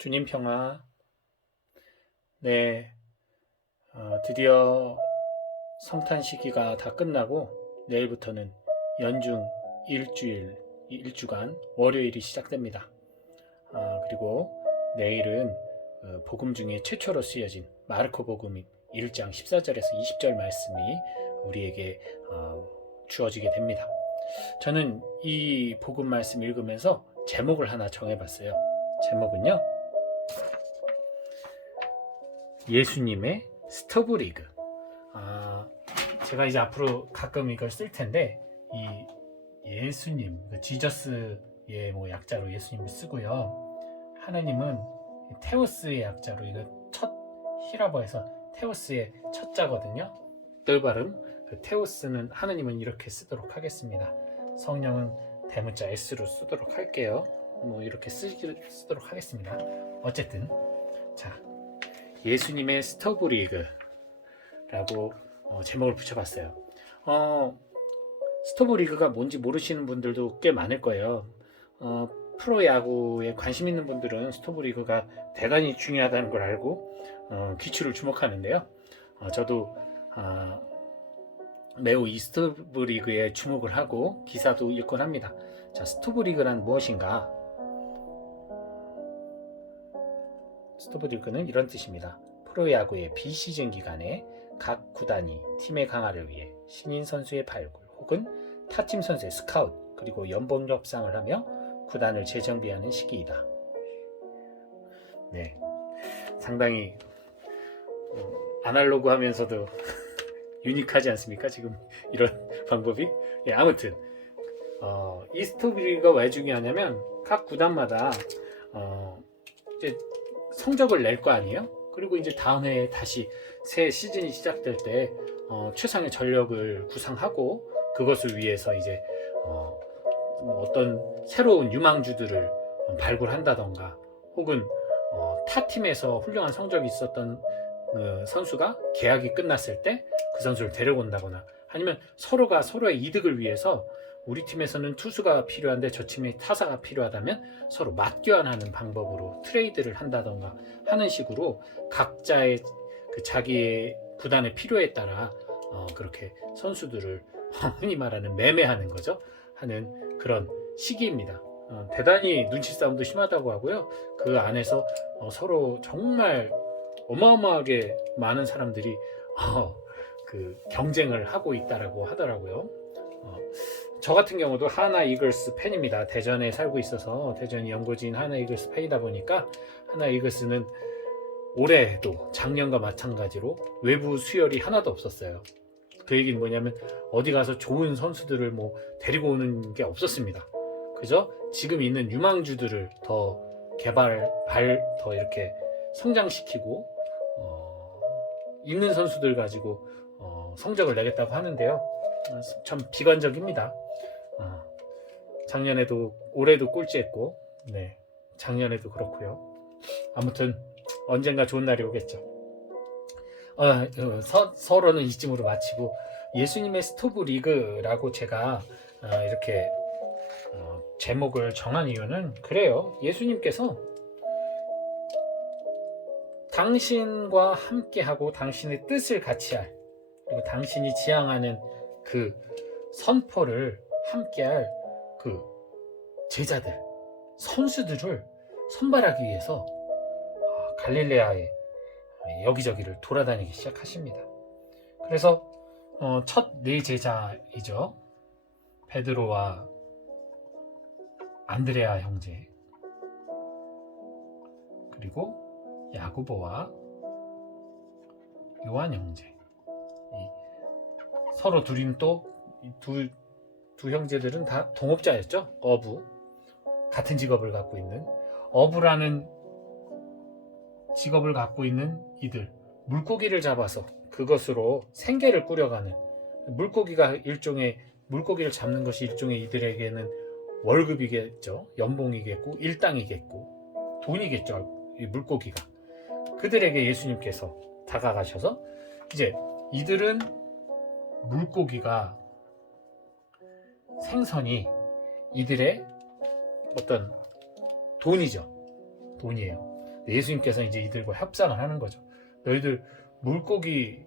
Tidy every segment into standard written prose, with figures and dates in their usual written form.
주님 평화. 네, 드디어 성탄 시기가 다 끝나고 내일부터는 연중 일주간 월요일이 시작됩니다. 그리고 내일은 복음 중에 최초로 쓰여진 마르코 복음 1장 14절에서 20절 말씀이 우리에게 주어지게 됩니다. 저는 이 복음 말씀 읽으면서 제목을 하나 정해봤어요. 제목은요, 예수님의 스토브리그. 제가 이제 앞으로 가끔 이걸 쓸 텐데, 이 예수님, 지저스의 뭐 약자로 예수님을 쓰고요. 하나님은 테오스의 약자로, 이거 첫 히라버에서 테오스의 첫 자거든요. 뜰 발음. 테오스는 하나님은 이렇게 쓰도록 하겠습니다. 성령은 대문자 S로 쓰도록 할게요. 뭐 이렇게 쓰도록 하겠습니다. 어쨌든 자, 예수님의 스토브리그라고 제목을 붙여봤어요. 스토브리그가 뭔지 모르시는 분들도 꽤 많을 거예요. 프로야구에 관심 있는 분들은 스토브리그가 대단히 중요하다는 걸 알고 귀추를 주목하는데요. 저도 매우 이 스토브리그에 주목을 하고 기사도 읽곤 합니다. 자, 스토브리그란 무엇인가? 스토브리그는 이런 뜻입니다. 프로야구의 비시즌 기간에 각 구단이 팀의 강화를 위해 신인 선수의 발굴 혹은 타팀 선수의 스카웃 그리고 연봉 협상을 하며 구단을 재정비하는 시기이다. 네, 상당히 아날로그 하면서도 유니크하지 않습니까? 지금 이런 방법이. 예, 아무튼 이 스토브리그가 왜 중요하냐면 각 구단마다 이제 성적을 낼 거 아니에요? 그리고 이제 다음 해에 다시 새 시즌이 시작될 때 최상의 전력을 구상하고 그것을 위해서 이제 어떤 새로운 유망주들을 발굴한다던가 혹은 타 팀에서 훌륭한 성적이 있었던 선수가 계약이 끝났을 때 그 선수를 데려온다거나 아니면 서로가 서로의 이득을 위해서 우리 팀에서는 투수가 필요한데 저 팀에 타자가 필요하다면 서로 맞교환하는 방법으로 트레이드를 한다던가 하는 식으로 각자의 자기의 구단의 필요에 따라 그렇게 선수들을 흔히 말하는 매매하는 거죠. 하는 그런 시기입니다. 대단히 눈치 싸움도 심하다고 하고요. 그 안에서 서로 정말 어마어마하게 많은 사람들이 그 경쟁을 하고 있다라고 하더라고요. 저 같은 경우도 하나 이글스 팬입니다. 대전에 살고 있어서 대전 연고지인 하나 이글스 팬이다 보니까 하나 이글스는 올해도 작년과 마찬가지로 외부 수혈이 하나도 없었어요. 그 얘기는 뭐냐면 어디 가서 좋은 선수들을 뭐 데리고 오는 게 없었습니다. 그저 지금 있는 유망주들을 더 더 이렇게 성장시키고 있는 선수들 가지고 성적을 내겠다고 하는데요. 참 비관적입니다. 작년에도 올해도 꼴찌했고, 네, 작년에도 그렇고요. 아무튼 언젠가 좋은 날이 오겠죠. 서론은 이쯤으로 마치고 예수님의 스토브리그라고 제가 이렇게 제목을 정한 이유는 그래요. 예수님께서 당신과 함께하고 당신의 뜻을 같이 할 그리고 당신이 지향하는 그 선포를 함께할 그 제자들, 선수들을 선발하기 위해서 갈릴레아의 여기저기를 돌아다니기 시작하십니다. 그래서 첫 네 제자이죠. 베드로와 안드레아 형제 그리고 야고보와 요한 형제 서로 둘인 또 두 형제들은 다 동업자였죠. 어부 같은 직업을 갖고 있는 어부라는 직업을 갖고 있는 이들 물고기를 잡아서 그것으로 생계를 꾸려가는 물고기를 잡는 것이 일종의 이들에게는 월급이겠죠. 연봉이겠고 일당이겠고 돈이겠죠. 이 물고기가 그들에게 예수님께서 다가가셔서 이제 이들은 물고기가 생선이 이들의 어떤 돈이죠. 돈이에요. 예수님께서 이제 이들과 협상을 하는 거죠. 너희들 물고기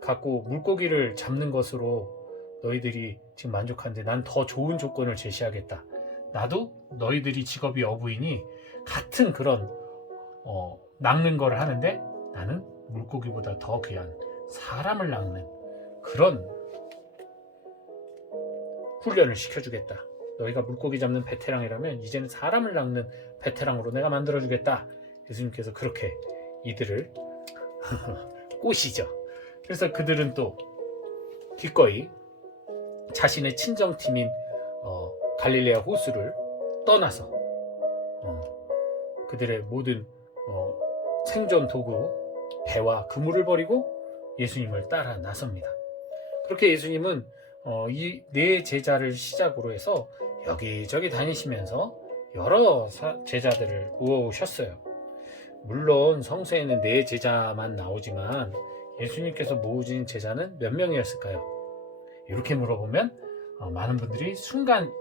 갖고 물고기를 잡는 것으로 너희들이 지금 만족하는데 난 더 좋은 조건을 제시하겠다. 나도 너희들이 직업이 어부이니 같은 그런 낚는 거를 하는데 나는 물고기보다 더 귀한 사람을 낚는 그런 훈련을 시켜주겠다. 너희가 물고기 잡는 베테랑이라면 이제는 사람을 낚는 베테랑으로 내가 만들어주겠다. 예수님께서 그렇게 이들을 꼬시죠. 그래서 그들은 또 기꺼이 자신의 친정팀인 갈릴레아 호수를 떠나서 그들의 모든 생존 도구 배와 그물을 버리고 예수님을 따라 나섭니다. 그렇게 예수님은 이 네 제자를 시작으로 해서 여기저기 다니시면서 여러 제자들을 모으셨어요. 물론 성서에는 네 제자만 나오지만 예수님께서 모으신 제자는 몇 명이었을까요? 이렇게 물어보면 많은 분들이 순간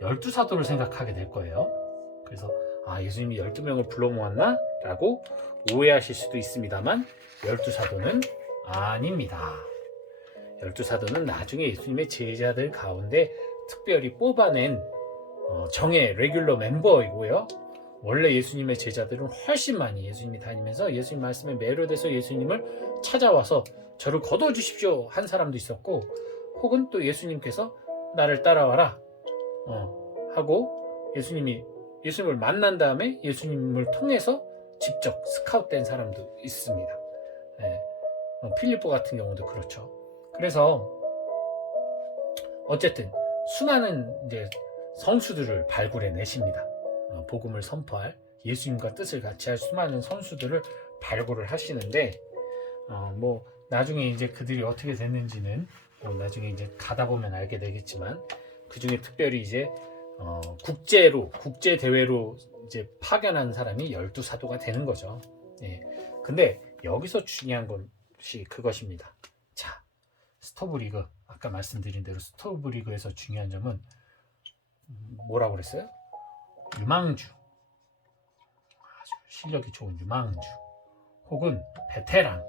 12사도를 생각하게 될 거예요. 그래서 예수님이 12명을 불러 모았나? 라고 오해하실 수도 있습니다만 12사도는 아닙니다. 12사도는 나중에 예수님의 제자들 가운데 특별히 뽑아낸 정예 레귤러 멤버이고요. 원래 예수님의 제자들은 훨씬 많이 예수님이 다니면서 예수님 말씀에 매료돼서 예수님을 찾아와서 저를 거둬주십시오 한 사람도 있었고, 혹은 또 예수님께서 나를 따라와라 하고 예수님을 만난 다음에 예수님을 통해서 직접 스카웃된 사람도 있습니다. 필리포 같은 경우도 그렇죠. 그래서 어쨌든 수많은 이제 선수들을 발굴해 내십니다. 복음을 선포할 예수님과 뜻을 같이 할 수많은 선수들을 발굴을 하시는데 나중에 이제 그들이 어떻게 됐는지는 나중에 이제 가다 보면 알게 되겠지만 그 중에 특별히 이제 국제 대회로 이제 파견한 사람이 12사도가 되는 거죠. 근데 여기서 중요한 것이 그것입니다. 자, 스토브리그 아까 말씀드린 대로 스토브리그에서 중요한 점은 뭐라고 그랬어요? 유망주, 아주 실력이 좋은 유망주 혹은 베테랑,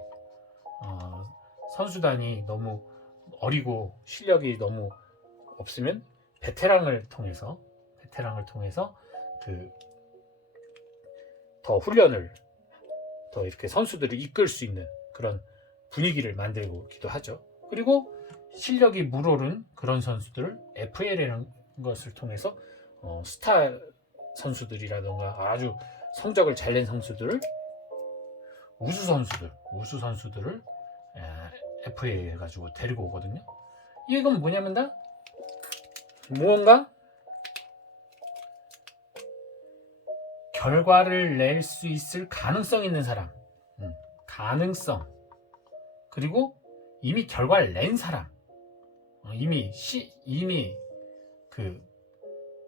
선수단이 너무 어리고 실력이 너무 없으면 베테랑을 통해서 더 훈련을 더 이렇게 선수들을 이끌 수 있는 그런 분위기를 만들기도 하죠. 그리고 실력이 물오른 그런 선수들을 FL이라는 것을 통해서 스타 선수들이라던가 아주 성적을 잘 낸 선수들을 우수 선수들을 FA 해가지고 데리고 오거든요. 이건 뭐냐면 무언가 결과를 낼 수 있을 가능성 있는 사람, 가능성, 그리고 이미 결과를 낸 사람, 이미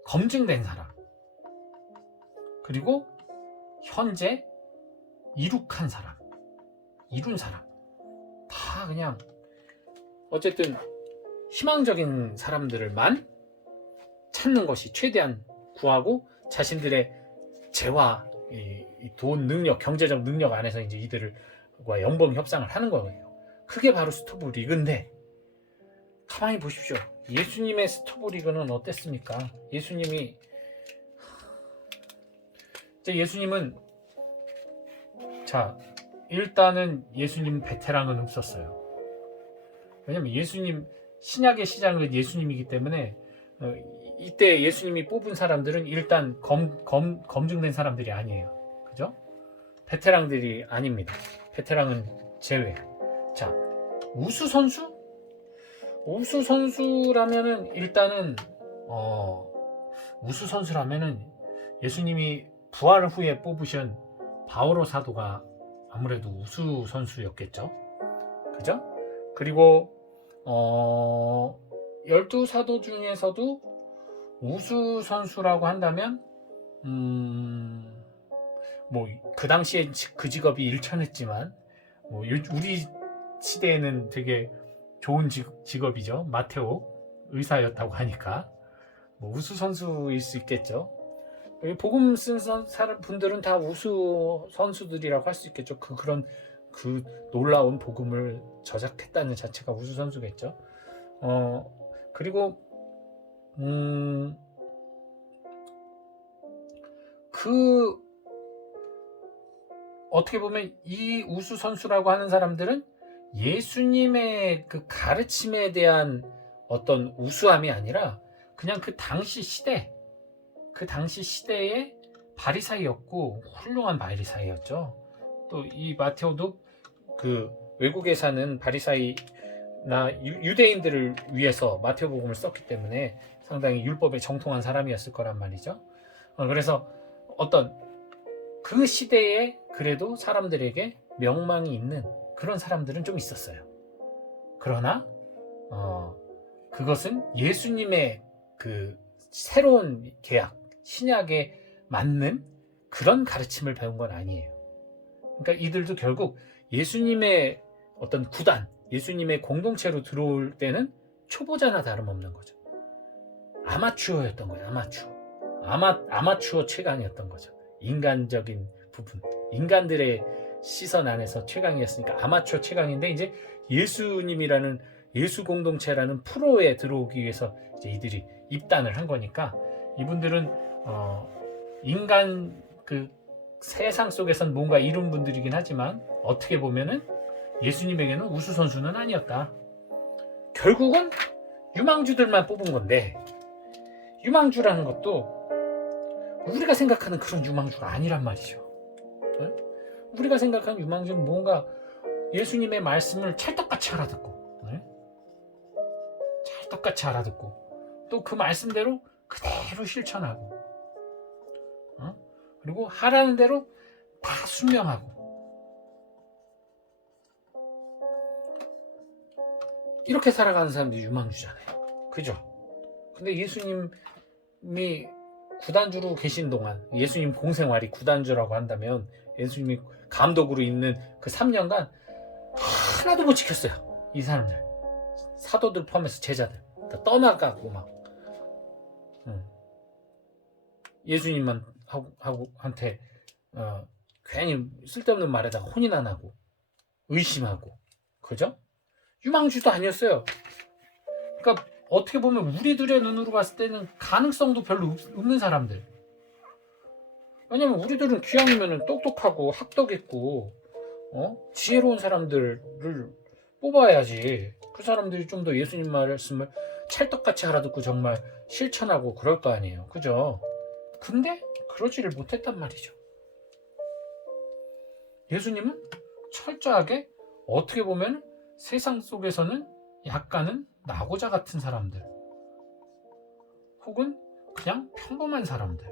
검증된 사람, 그리고 현재 이룬 사람, 다 그냥 어쨌든 희망적인 사람들을만 찾는 것이 최대한 구하고 자신들의 재화, 돈 능력, 경제적 능력 안에서 이제 이들과 연봉 협상을 하는 거예요. 그게 바로 스토브 리그인데 가만히 보십시오. 예수님의 스토브 리그는 어땠습니까? 예수님은 일단은 예수님 베테랑은 없었어요. 왜냐면 예수님 신약의 시작은 예수님이기 때문에 이때 예수님이 뽑은 사람들은 일단 검증된 사람들이 아니에요. 그죠? 베테랑들이 아닙니다. 베테랑은 제외. 자, 우수 선수라면은 일단은 우수 선수라면은 예수님이 부활 후에 뽑으신 바오로 사도가 아무래도 우수 선수였겠죠. 그죠? 그리고 12사도 중에서도 우수 선수라고 한다면 그 당시에 그 직업이 일천했지만 우리 시대에는 되게 좋은 직업이죠. 마테오 의사였다고 하니까 우수 선수일 수 있겠죠. 복음 쓴 분들은 다 우수 선수들이라고 할 수 있겠죠. 그 놀라운 복음을 저작했다는 자체가 우수 선수겠죠. 그리고 그 어떻게 보면 이 우수 선수라고 하는 사람들은 예수님의 그 가르침에 대한 어떤 우수함이 아니라 그냥 그 당시 시대의 바리사이였고 훌륭한 바리사이였죠. 또 이 마테오도 그 외국에 사는 바리사이나 유대인들을 위해서 마테오복음을 썼기 때문에 상당히 율법에 정통한 사람이었을 거란 말이죠. 그래서 어떤 그 시대에 그래도 사람들에게 명망이 있는 그런 사람들은 좀 있었어요. 그러나 그것은 예수님의 그 새로운 계약, 신약에 맞는 그런 가르침을 배운 건 아니에요. 그러니까 이들도 결국 예수님의 어떤 구단, 예수님의 공동체로 들어올 때는 초보자나 다름없는 거죠. 아마추어였던 거예요. 아마추어 최강이었던 거죠. 인간적인 부분, 인간들의 시선 안에서 최강이었으니까 아마추어 최강인데, 이제 예수님이라는 예수 공동체라는 프로에 들어오기 위해서 이제 이들이 입단을 한 거니까, 이분들은 인간 그 세상 속에선 뭔가 이룬 분들이긴 하지만 어떻게 보면은 예수님에게는 우수 선수는 아니었다. 결국은 유망주들만 뽑은 건데, 유망주라는 것도 우리가 생각하는 그런 유망주가 아니란 말이죠. 우리가 생각하는 유망주는 뭔가 예수님의 말씀을 찰떡같이 알아듣고, 찰떡같이 알아듣고, 또 그 말씀대로 그대로 실천하고, 그리고 하라는 대로 다 순명하고, 이렇게 살아가는 사람들이 유망주잖아요. 그죠? 근데 예수님이 구단주로 계신 동안, 예수님 공생활이 구단주라고 한다면 예수님이 감독으로 있는 그 3년간 하나도 못 지켰어요. 이 사람들, 사도들 포함해서 제자들 다 떠나가고 막 예수님만 한테 괜히 쓸데없는 말에다가 혼이나 나고 의심하고, 그죠? 유망주도 아니었어요. 그러니까 어떻게 보면 우리들의 눈으로 봤을 때는 가능성도 별로 없는 사람들. 왜냐면 우리들은 기왕이면 똑똑하고 학덕 있고 지혜로운 사람들을 뽑아야지. 그 사람들이 좀 더 예수님 말씀을 찰떡같이 알아듣고 정말 실천하고 그럴 거 아니에요. 그죠? 근데 그러지를 못했단 말이죠. 예수님은 철저하게 어떻게 보면 세상 속에서는 약간은 나고자 같은 사람들, 혹은 그냥 평범한 사람들,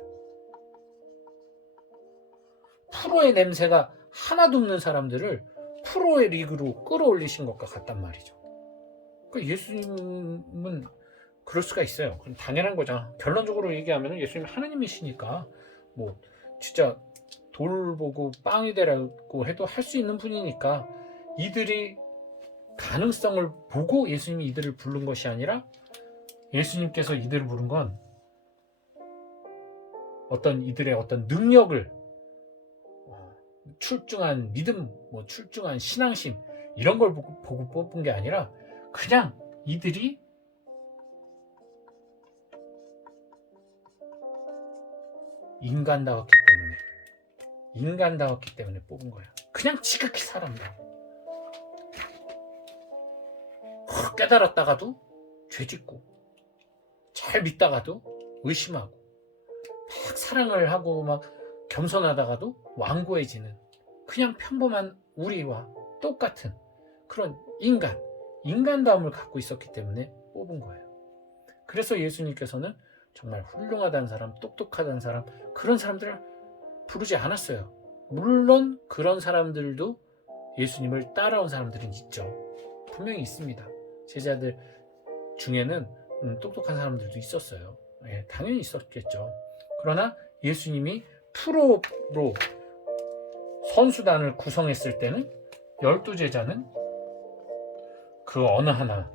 프로의 냄새가 하나도 없는 사람들을 프로의 리그로 끌어올리신 것과 같단 말이죠. 그러니까 예수님은 그럴 수가 있어요. 그럼 당연한 거죠. 결론적으로 얘기하면 예수님은 하나님이시니까 뭐 진짜 돌 보고 빵이 되라고 해도 할 수 있는 분이니까, 이들이 가능성을 보고 예수님이 이들을 부른 것이 아니라 예수님께서 이들을 부른 건 어떤 이들의 어떤 능력을, 출중한 믿음, 뭐 출중한 신앙심, 이런 걸 보고 뽑은 게 아니라 그냥 이들이 인간다웠기 때문에 뽑은 거야. 그냥 지극히 사람다. 깨달았다가도 죄짓고, 잘 믿다가도 의심하고, 막 사랑을 하고 막 겸손하다가도 완고해지는, 그냥 평범한 우리와 똑같은 그런 인간다움을 갖고 있었기 때문에 뽑은 거예요. 그래서 예수님께서는 정말 훌륭하다는 사람, 똑똑하다는 사람, 그런 사람들을 부르지 않았어요. 물론 그런 사람들도 예수님을 따라온 사람들은 있죠. 분명히 있습니다. 제자들 중에는 똑똑한 사람들도 있었어요. 당연히 있었겠죠. 그러나 예수님이 프로로 선수단을 구성했을 때는 12제자는 그 어느 하나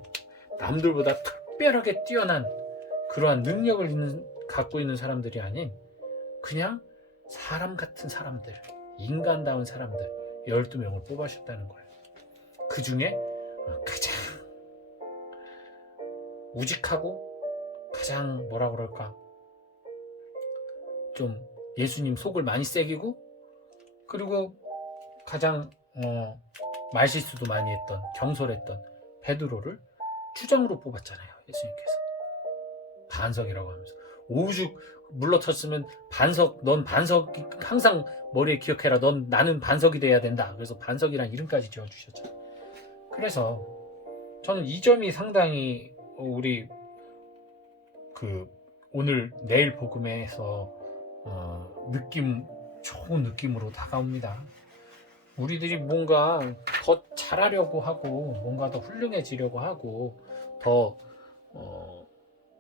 남들보다 특별하게 뛰어난 그러한 능력을 갖고 있는 사람들이 아닌 그냥 사람 같은 사람들, 인간다운 사람들 12명을 뽑아주셨다는 거예요. 그 중에 가장 우직하고 가장 뭐라 그럴까, 좀 예수님 속을 많이 새기고, 그리고 가장 말실수도 많이 했던, 경솔했던 베드로를 주장으로 뽑았잖아요. 예수님께서 반석이라고 하면서. 오죽 물러쳤으면 반석, 넌 반석 항상 머리에 기억해라, 나는 반석이 돼야 된다. 그래서 반석이란 이름까지 지어주셨죠. 그래서 저는 이 점이 상당히 우리 오늘 내일 복음에서 좋은 느낌으로 다가옵니다. 우리들이 뭔가 더 잘하려고 하고, 뭔가 더 훌륭해지려고 하고, 더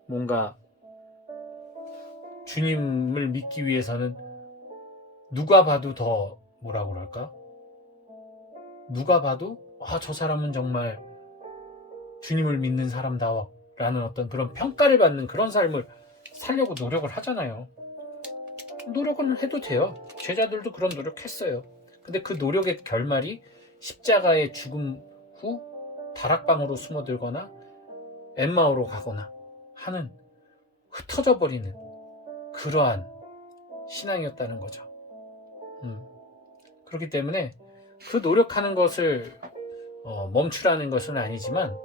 뭔가 주님을 믿기 위해서는 누가 봐도 더 뭐라고 그럴까? 누가 봐도 저 사람은 정말 주님을 믿는 사람다워 라는 어떤 그런 평가를 받는 그런 삶을 살려고 노력을 하잖아요. 노력은 해도 돼요. 제자들도 그런 노력했어요. 근데 그 노력의 결말이 십자가의 죽음 후 다락방으로 숨어들거나 엠마오로 가거나 하는, 흩어져 버리는 그러한 신앙이었다는 거죠. 그렇기 때문에 그 노력하는 것을 멈추라는 것은 아니지만,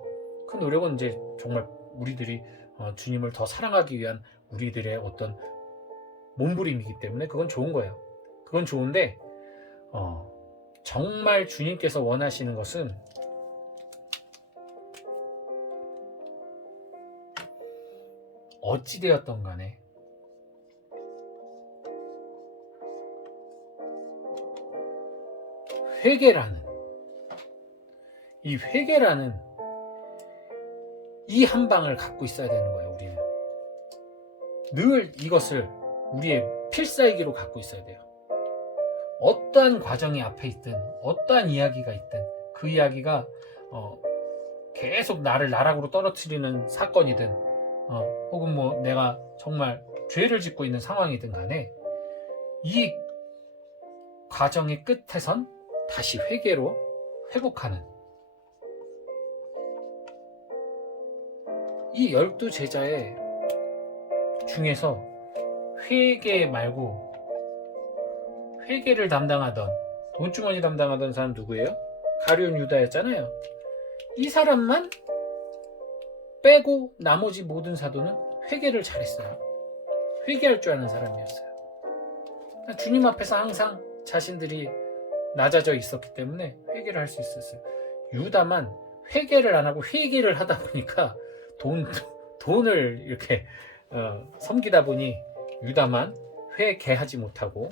그 노력은 이제 정말 우리들이 주님을 더 사랑하기 위한 우리들의 어떤 몸부림이기 때문에 그건 좋은 거예요. 그건 좋은데 정말 주님께서 원하시는 것은 어찌되었던 간에 회개라는 이 한 방을 갖고 있어야 되는 거예요. 우리는 늘 이것을 우리의 필살기로 갖고 있어야 돼요. 어떠한 과정이 앞에 있든, 어떠한 이야기가 있든, 그 이야기가 계속 나를 나락으로 떨어뜨리는 사건이든, 혹은 뭐 내가 정말 죄를 짓고 있는 상황이든 간에, 이 과정의 끝에선 다시 회개로 회복하는, 이 12제자의 중에서 회개 말고 회개를 담당하던, 돈주머니 담당하던 사람 누구예요? 가룟 유다였잖아요. 이 사람만 빼고 나머지 모든 사도는 회개를 잘했어요. 회개할 줄 아는 사람이었어요. 주님 앞에서 항상 자신들이 낮아져 있었기 때문에 회개를 할 수 있었어요. 유다만 회개를 안 하고 회개를 하다 보니까 돈을 이렇게 섬기다 보니 유다만 회개하지 못하고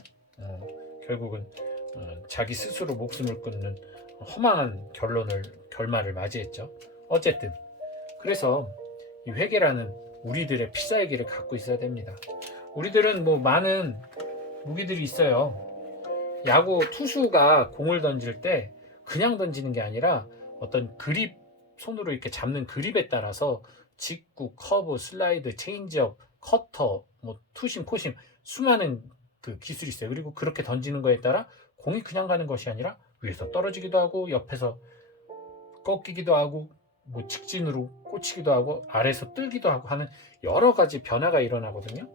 결국은 자기 스스로 목숨을 끊는 허망한 결말을 맞이했죠. 어쨌든 그래서 이 회개라는 우리들의 필살기를 갖고 있어야 됩니다. 우리들은 뭐 많은 무기들이 있어요. 야구 투수가 공을 던질 때 그냥 던지는 게 아니라 어떤 그립, 손으로 이렇게 잡는 그립에 따라서 직구, 커브, 슬라이드, 체인지업, 커터, 뭐 투심, 포심, 수많은 그 기술이 있어요. 그리고 그렇게 던지는 거에 따라 공이 그냥 가는 것이 아니라 위에서 떨어지기도 하고, 옆에서 꺾이기도 하고, 뭐 직진으로 꽂히기도 하고, 아래에서 뜨기도 하고 하는 여러 가지 변화가 일어나거든요.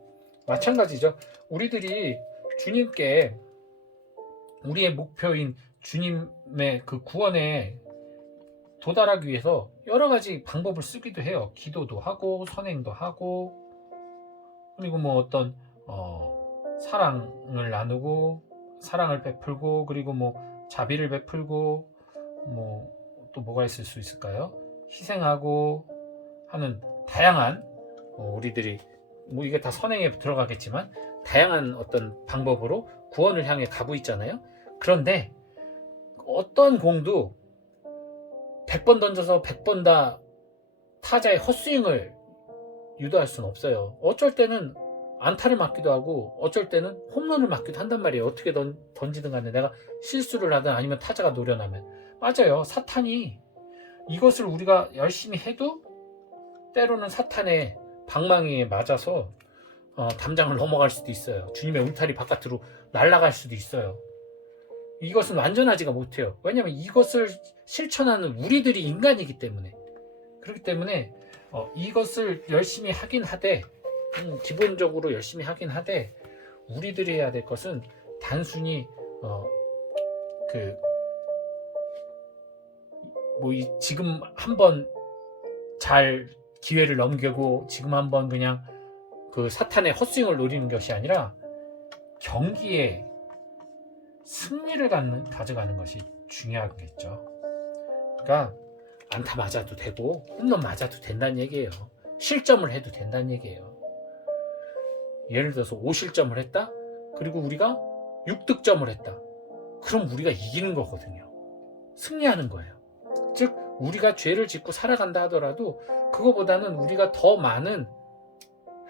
마찬가지죠. 우리들이 주님께, 우리의 목표인 주님의 그 구원에 도달하기 위해서 여러 가지 방법을 쓰기도 해요. 기도도 하고, 선행도 하고, 그리고 뭐 어떤 사랑을 나누고, 사랑을 베풀고, 그리고 뭐 자비를 베풀고, 뭐 또 뭐가 있을 수 있을까요? 희생하고 하는 다양한, 우리들이 뭐 이게 다 선행에 들어가겠지만 다양한 어떤 방법으로 구원을 향해 가고 있잖아요. 그런데 어떤 공도 100번 던져서 100번 다 타자의 헛스윙을 유도할 수는 없어요. 어쩔 때는 안타를 맞기도 하고, 어쩔 때는 홈런을 맞기도 한단 말이에요. 어떻게 던지든 간에 내가 실수를 하든 아니면 타자가 노련하면. 맞아요. 사탄이 이것을 우리가 열심히 해도 때로는 사탄의 방망이에 맞아서 담장을 넘어갈 수도 있어요. 주님의 울타리 바깥으로 날아갈 수도 있어요. 이것은 완전하지가 못해요. 왜냐하면 이것을 실천하는 우리들이 인간이기 때문에. 그렇기 때문에 이것을 열심히 하긴 하되, 기본적으로 열심히 하긴 하되, 우리들이 해야 될 것은 단순히 지금 한번 잘 기회를 넘기고 지금 한번 그냥 그 사탄의 헛스윙을 노리는 것이 아니라 경기에 승리를 가져가는 것이 중요하겠죠. 그러니까 안타 맞아도 되고 홈런 맞아도 된다는 얘기예요. 실점을 해도 된다는 얘기예요. 예를 들어서 5실점을 했다? 그리고 우리가 6득점을 했다. 그럼 우리가 이기는 거거든요. 승리하는 거예요. 즉 우리가 죄를 짓고 살아간다 하더라도 그거보다는 우리가 더 많은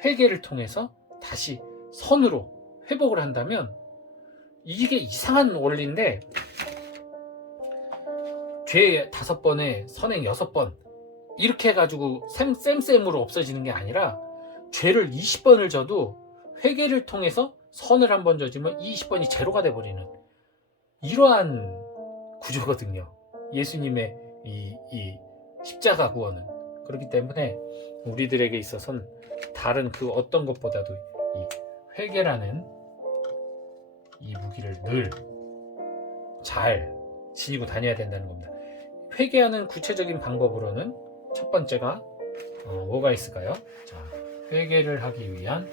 회개를 통해서 다시 선으로 회복을 한다면, 이게 이상한 원리인데, 죄 5번에 선행 6번 이렇게 해가지고 쌤으로 없어지는 게 아니라, 죄를 20번을 져도 회개를 통해서 선을 한번 저지면 20번이 제로가 돼버리는 이러한 구조거든요. 예수님의 이 십자가 구원은. 그렇기 때문에 우리들에게 있어서는 다른 그 어떤 것보다도 이 회개라는 이 무기를 늘 잘 지니고 다녀야 된다는 겁니다. 회개하는 구체적인 방법으로는 첫 번째가 뭐가 있을까요? 자, 회개를 하기 위한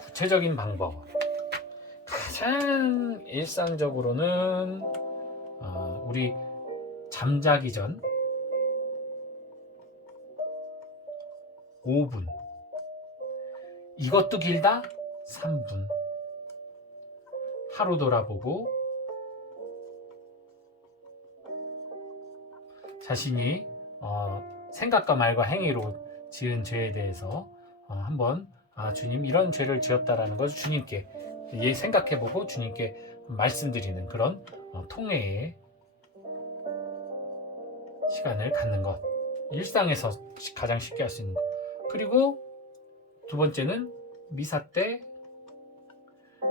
구체적인 방법. 가장 일상적으로는 우리 잠자기 전 5분, 이것도 길다 3분, 하루 돌아보고 자신이 생각과 말과 행위로 지은 죄에 대해서 한번 주님 이런 죄를 지었다라는 것을 주님께 생각해보고 주님께 말씀드리는 그런 통회의 시간을 갖는 것. 일상에서 가장 쉽게 할 수 있는 것. 그리고 두 번째는 미사 때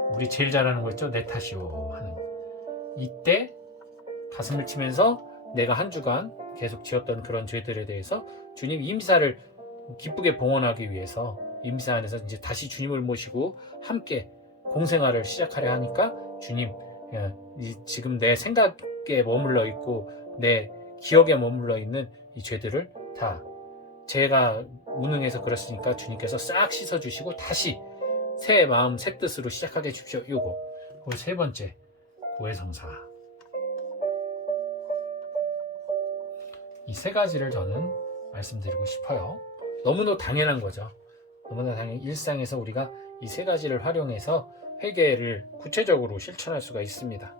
우리 제일 잘하는 거 있죠? 내 탓이오 하는. 이때 가슴을 치면서 내가 한 주간 계속 지었던 그런 죄들에 대해서 주님 임사를 기쁘게 봉헌하기 위해서 임사 안에서 이제 다시 주님을 모시고 함께 공생활을 시작하려 하니까, 주님 지금 내 생각에 머물러 있고 내 기억에 머물러 있는 이 죄들을 다 제가 무능해서 그랬으니까 주님께서 싹 씻어주시고 다시 새 마음 새 뜻으로 시작하게 해주십시오. 요거. 그리고 세 번째, 고해성사. 이 세 가지를 저는 말씀드리고 싶어요. 너무나 당연한 거죠. 너무나 당연. 일상에서 우리가 이 세 가지를 활용해서 회개를 구체적으로 실천할 수가 있습니다.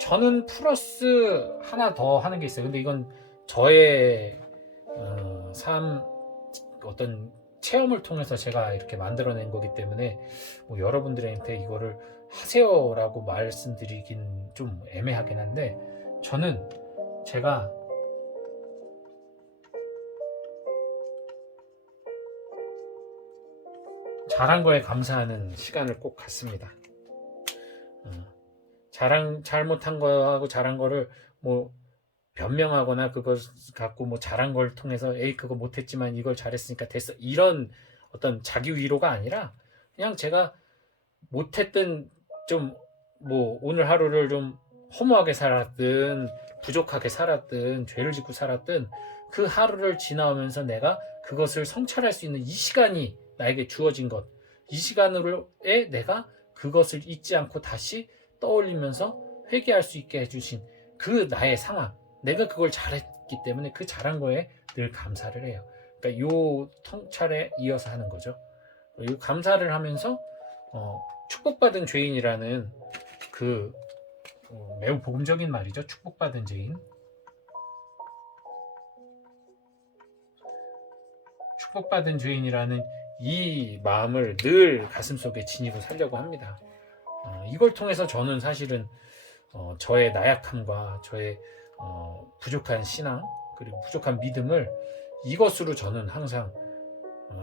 저는 플러스 하나 더 하는 게 있어요. 근데 이건 저의 삶 어떤 체험을 통해서 제가 이렇게 만들어낸 거기 때문에 뭐 여러분들한테 이거를 하세요라고 말씀드리긴 좀 애매하긴 한데, 저는 제가 잘한 거에 감사하는 시간을 꼭 갖습니다. 잘못한 거하고 잘한 거를 뭐 변명하거나 그걸 갖고 뭐 잘한 걸 통해서 에이 그거 못했지만 이걸 잘했으니까 됐어, 이런 어떤 자기 위로가 아니라, 그냥 제가 못했던 좀 뭐 오늘 하루를 좀 허무하게 살았든 부족하게 살았든 죄를 짓고 살았든 그 하루를 지나오면서 내가 그것을 성찰할 수 있는 이 시간이 나에게 주어진 것, 이 시간으로에 내가 그것을 잊지 않고 다시 떠올리면서 회개할 수 있게 해주신 그 나의 상황, 내가 그걸 잘했기 때문에 그 잘한 거에 늘 감사를 해요. 그러니까 요 통찰에 이어서 하는 거죠. 이 감사를 하면서 축복받은 죄인이라는 그 매우 복음적인 말이죠. 축복받은 죄인. 축복받은 죄인이라는 이 마음을 늘 가슴속에 지니고 살려고 합니다. 이걸 통해서 저는 사실은 저의 나약함과 저의 부족한 신앙 그리고 부족한 믿음을 이것으로 저는 항상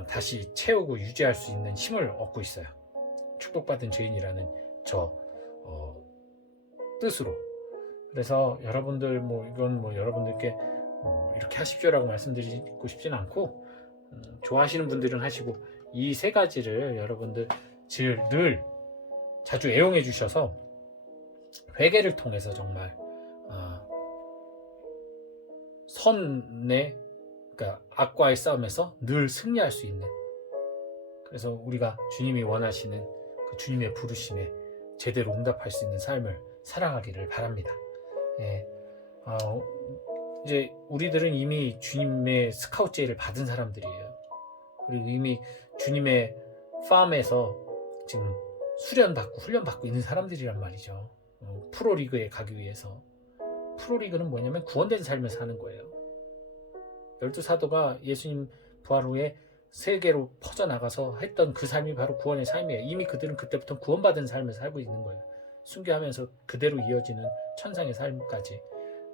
다시 채우고 유지할 수 있는 힘을 얻고 있어요. 축복받은 죄인이라는 저 뜻으로. 그래서 여러분들 이건 여러분들께 이렇게 하십시오라고 말씀드리고 싶진 않고, 좋아하시는 분들은 하시고, 이 세 가지를 여러분들 늘 자주 애용해 주셔서 회개를 통해서 정말 그러니까 악과의 싸움에서 늘 승리할 수 있는, 그래서 우리가 주님이 원하시는 그 주님의 부르심에 제대로 응답할 수 있는 삶을 살아가기를 바랍니다. 예. 이제 우리들은 이미 주님의 스카우트제를 받은 사람들이에요. 그리고 이미 주님의 팜에서 지금 수련받고 훈련받고 있는 사람들이란 말이죠. 프로리그에 가기 위해서. 프로리그는 뭐냐면 구원된 삶을 사는 거예요. 12사도가 예수님 부활 후에 세계로 퍼져나가서 했던 그 삶이 바로 구원의 삶이에요. 이미 그들은 그때부터 구원받은 삶을 살고 있는 거예요. 순교하면서 그대로 이어지는 천상의 삶까지.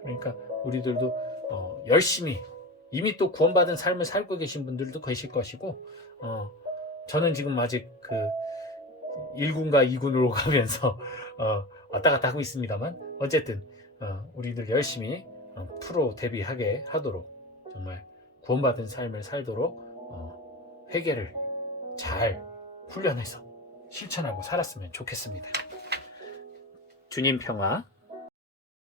그러니까 우리들도 열심히, 이미 또 구원받은 삶을 살고 계신 분들도 계실 것이고, 저는 지금 아직 그 1군과 2군으로 가면서 왔다 갔다 하고 있습니다만, 어쨌든 우리들 열심히 프로 데뷔하게 하도록, 정말 구원받은 삶을 살도록 회개를 잘 훈련해서 실천하고 살았으면 좋겠습니다. 주님 평화.